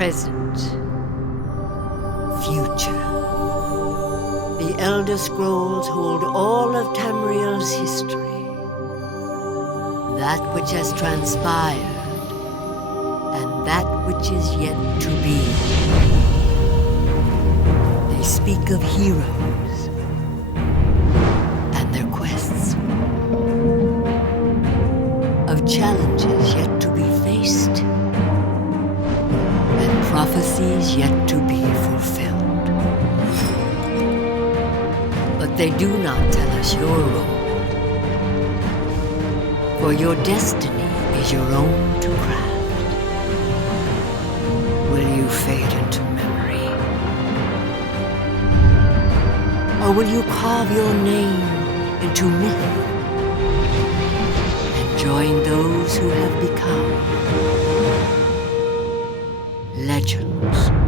present, future. The Elder Scrolls hold all of Tamriel's history. That which has transpired, and that which is yet to be. They speak of heroes and their quests, of challenges yet and prophecies yet to be fulfilled. But they do not tell us your role. For your destiny is your own to craft. Will you fade into memory? Or will you carve your name into myth and join those who have become legends?